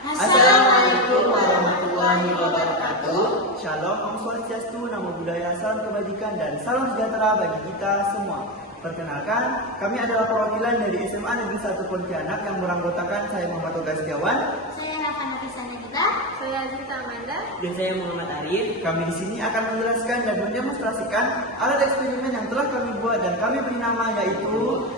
Assalamualaikum warahmatullahi wabarakatuh. Shalom, Om Swastiastu, Namo Buddhaya, salam kebajikan dan salam sejahtera bagi kita semua. Perkenalkan, kami adalah perwakilan dari SMA Negeri 1 Pontianak yang beranggotakan saya Muhammad Toga Setiawan, Saya Rafa Nafisa Nagita, Saya Azita Amanda, dan saya Muhammad Arif. kami di sini akan menjelaskan dan mendemonstrasikan alat eksperimen yang telah kami buat dan kami beri nama yaitu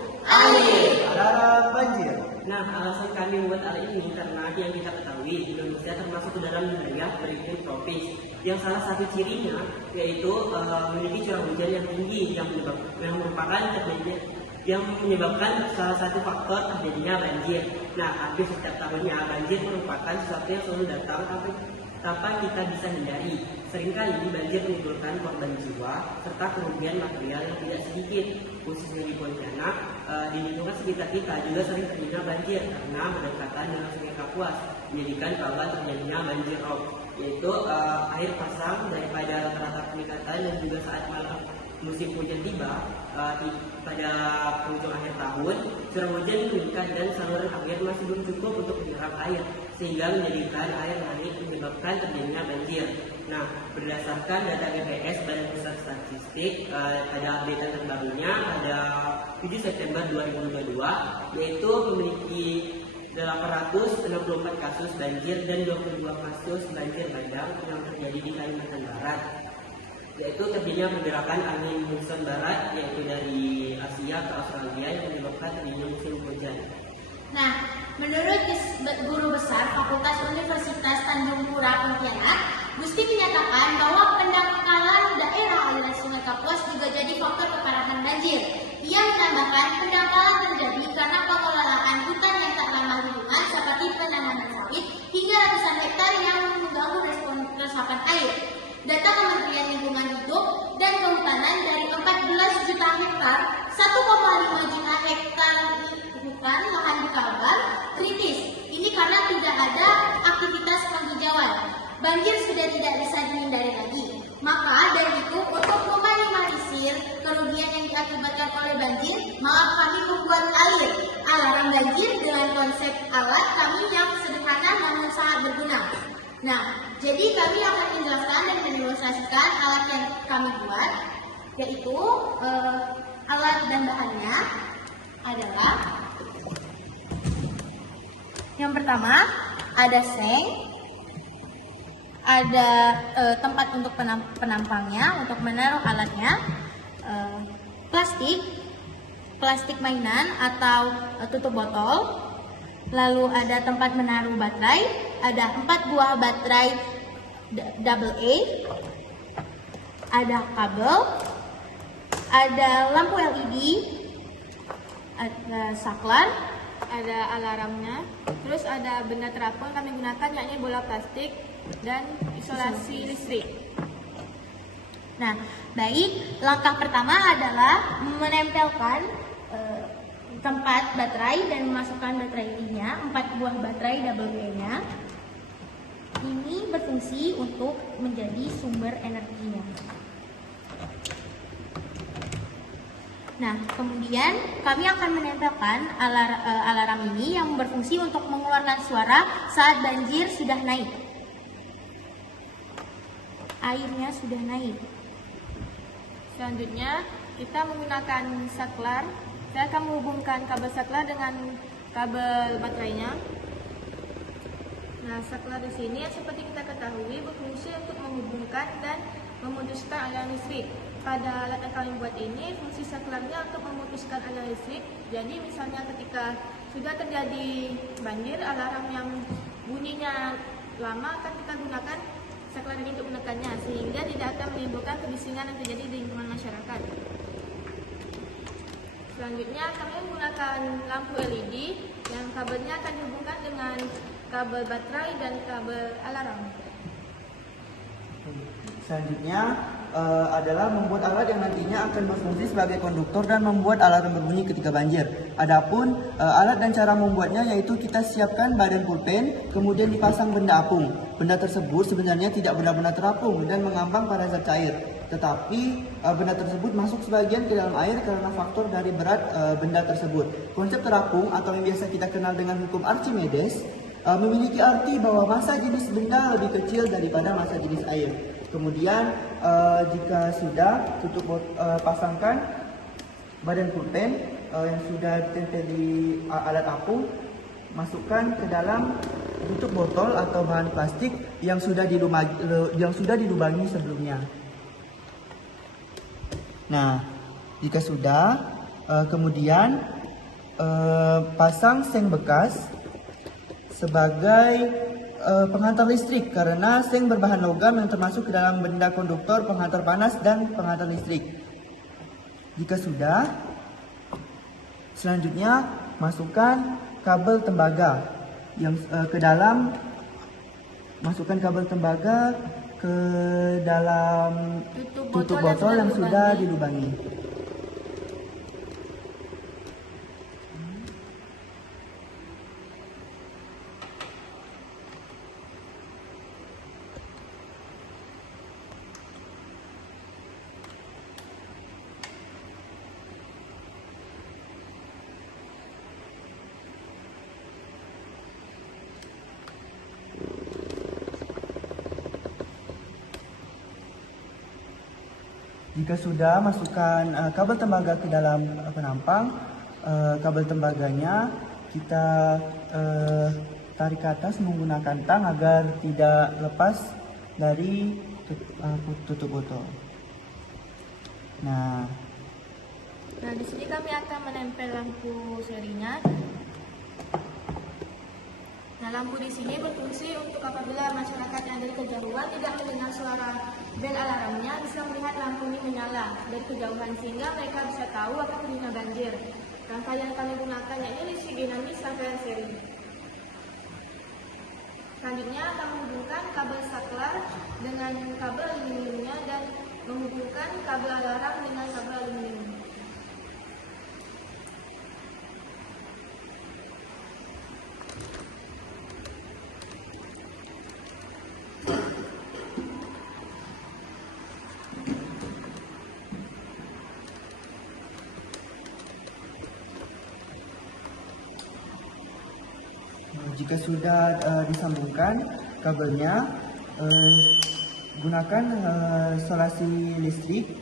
alarm banjir. Nah, alasan kami membuat alat ini karena yang kita ketahui Indonesia termasuk ke dalam wilayah beriklim tropis yang salah satu cirinya yaitu memiliki curah hujan yang tinggi yang menyebabkan salah satu faktor terjadinya banjir. Nah, hampir setiap tahunnya banjir merupakan sesuatu yang selalu datang tanpa kita bisa hindari. Seringkali banjir menimbulkan korban jiwa serta kerugian material yang tidak sedikit. Khususnya di Pontianak, di lingkungan sekitar kita juga sering terjadi banjir karena berdekatan dengan Sungai Kapuas, menjadikan rawan terjadinya banjir rob, yaitu air pasang daripada rata-rata peningkatan dan juga saat malam musim hujan tiba pada penghujung akhir tahun, curah hujan meningkat dan saluran air masih belum cukup untuk menyerap air, sehingga menjadikan air naik menyebabkan terjadinya banjir. Nah, berdasarkan data BPS Badan Pusat Statistik pada update terbarunya pada 7 September 2022, yaitu memiliki 864 kasus banjir dan 22 kasus banjir bandang yang terjadi di Kalimantan Barat, yaitu terjadinya pergerakan angin monsun barat yaitu dari Asia ke Australia yang menyebabkan terjadinya musim hujan. Nah, menurut Guru Besar Fakultas Universitas Tanjung Pura Pontianak, Gusti menyatakan bahwa pendangkalan daerah aliran Sungai Kapuas juga jadi faktor keparahan banjir. Ia menambahkan pendangkalan terjadi karena pengelolaan hutan yang tak ramah lingkungan seperti penanaman sawit hingga ratusan hektar yang mengganggu resapan air. Data Kementerian Lingkungan Hidup dan Kehutanan dari 14 juta hektar, 1,5 juta hektar hutan lahan di Kalbar kritis. Ini karena tidak ada aktivitas penghijauan. Banjir sudah tidak bisa dihindari lagi. Maka dari itu, untuk meminimalisir kerugian yang diakibatkan oleh banjir, maka kami membuat alarm banjir dengan konsep alat kami yang sederhana namun sangat berguna. Nah, jadi kami akan menjelaskan dan mendemonstrasikan alat yang kami buat, yaitu alat dan bahannya adalah yang pertama ada seng, ada tempat untuk penampangnya untuk menaruh alatnya, plastik mainan atau tutup botol. Lalu ada tempat menaruh baterai, ada 4 buah baterai AA, ada kabel, ada lampu LED, ada saklar, ada alarmnya, terus ada benda terapung kami gunakan yakni bola plastik dan isolasi listrik. Nah, baik, langkah pertama adalah menempelkan tempat baterai dan memasukkan baterainya, 4 buah baterai AA-nya. Ini berfungsi untuk menjadi sumber energinya. Nah, kemudian kami akan menempelkan alarm ini yang berfungsi untuk mengeluarkan suara saat banjir sudah naik. Airnya sudah naik. Selanjutnya kita menggunakan saklar. Saya akan menghubungkan kabel saklar dengan kabel baterainya. Nah, saklar di sini seperti kita ketahui berfungsi untuk menghubungkan dan memutuskan aliran listrik. Pada alat yang kami buat ini, fungsi saklarnya untuk memutuskan aliran listrik. Jadi misalnya ketika sudah terjadi banjir, alarm yang bunyinya lama akan kita gunakan saklar ini untuk menekannya, sehingga tidak akan menimbulkan kebisingan yang terjadi di lingkungan masyarakat. Selanjutnya kami menggunakan lampu LED yang kabelnya akan dihubungkan dengan kabel baterai dan kabel alarm. Selanjutnya adalah membuat alat yang nantinya akan berfungsi sebagai konduktor dan membuat alarm berbunyi ketika banjir. Adapun alat dan cara membuatnya yaitu kita siapkan badan pulpen, kemudian dipasang benda apung. Benda tersebut sebenarnya tidak benar-benar terapung dan mengambang pada zat cair. Tetapi benda tersebut masuk sebagian ke dalam air karena faktor dari berat benda tersebut. Konsep terapung atau yang biasa kita kenal dengan hukum Archimedes memiliki arti bahwa massa jenis benda lebih kecil daripada massa jenis air. Kemudian jika sudah pasangkan badan pulpen yang sudah ditempel di alat apung, masukkan ke dalam tutup botol atau bahan plastik yang sudah dilubangi sebelumnya. Nah, jika sudah, kemudian pasang seng bekas sebagai penghantar listrik, karena seng berbahan logam yang termasuk ke dalam benda konduktor, penghantar panas, dan penghantar listrik. Jika sudah, selanjutnya masukkan kabel tembaga yang masukkan kabel tembaga ke dalam tutup botol yang sudah dilubangi. Jika sudah, masukkan kabel tembaga ke dalam penampang. Kabel tembaganya kita tarik ke atas menggunakan tang agar tidak lepas dari tutup botol. Nah, di sini kami akan menempel lampu serinya. Nah, lampu di sini berfungsi untuk apabila masyarakat yang dari kejauhan tidak mendengar suara bel alarmnya, bisa melihat lampu ini menyala dari kejauhan sehingga mereka bisa tahu apakah terjadinya banjir. Rangkaian yang kami gunakan yaitu listrik dinamis rangkaian seri. Selanjutnya akan menghubungkan kabel saklar dengan kabel aluminiumnya dan menghubungkan kabel alarm dengan kabel aluminium. jika sudah disambungkan kabelnya, gunakan solasi listrik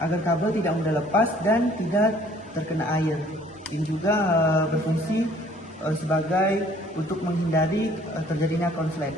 agar kabel tidak mudah lepas dan tidak terkena air. Ini juga berfungsi sebagai untuk menghindari terjadinya konslet.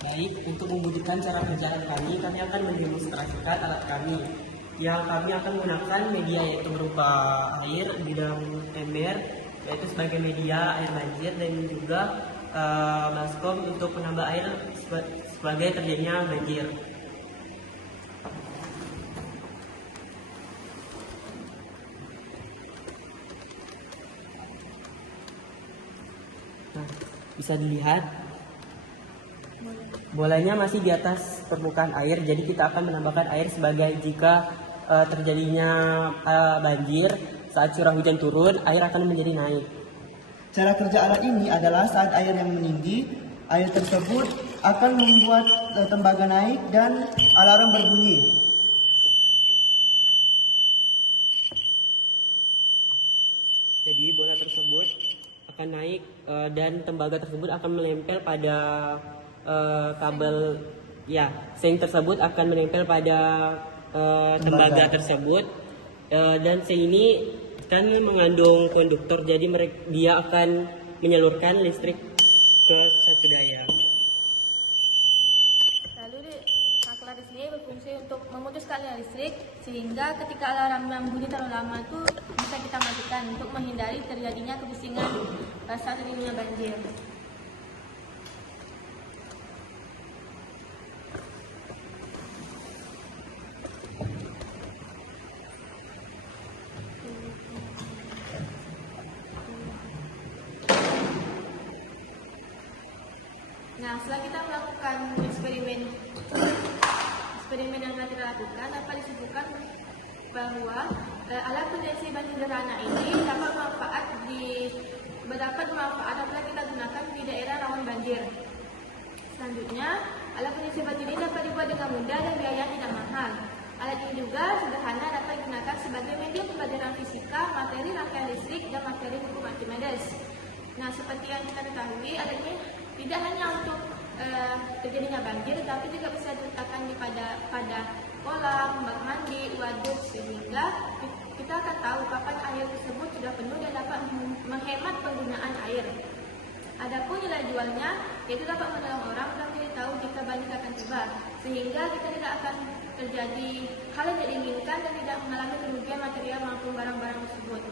Baik, untuk mewujudkan cara kerja alat kami akan mendemonstrasikan alat kami. Yang kami akan menggunakan media yaitu berupa air di dalam ember, yaitu sebagai media air banjir, dan juga baskom untuk menambah air sebagai terjadinya banjir. Nah, bisa dilihat bolanya masih di atas permukaan air, jadi kita akan menambahkan air sebagai jika terjadinya banjir saat curah hujan turun, air akan menjadi naik. Cara kerja alat ini adalah saat air yang meninggi, air tersebut akan membuat tembaga naik dan alarm berbunyi. Jadi bola tersebut akan naik dan tembaga tersebut akan menempel pada kabel, ya, seng tersebut akan menempel pada tembaga tersebut, dan seng ini kan mengandung konduktor, jadi dia akan menyalurkan listrik ke satu daya. Lalu saklar di sini berfungsi untuk memutuskan aliran listrik, sehingga ketika alarm yang bunyi terlalu lama itu bisa kita matikan untuk menghindari terjadinya kebisingan saat terjadinya banjir. Nah, setelah kita melakukan eksperimen yang telah kita lakukan dapat disebutkan bahwa alat pendeteksi banjir sederhana ini dapat bermanfaat apabila kita gunakan di daerah rawan banjir. Selanjutnya, alat pendeteksi banjir ini dapat dibuat dengan mudah dan biaya tidak mahal. Alat ini juga sederhana dapat digunakan sebagai medium pembelajaran fisika, materi rangkaian listrik, dan materi buku Archimedes. Nah, seperti yang kita ketahui, alat ini tidak hanya untuk terjadinya banjir, tapi juga bisa diletakkan pada kolam, bak mandi, waduk, sehingga kita akan tahu kapan air tersebut sudah penuh dan dapat menghemat penggunaan air. Adapun nilai jualnya, yaitu dapat menolong orang agar tidak tahu jika banjir akan tiba, sehingga kita tidak akan terjadi hal yang tidak diinginkan dan tidak mengalami kerugian material maupun barang-barang tersebut.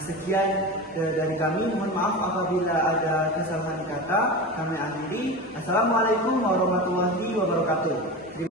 Sekian dari kami, mohon maaf apabila ada kesalahan kata. Kami akhiri. Assalamualaikum warahmatullahi wabarakatuh.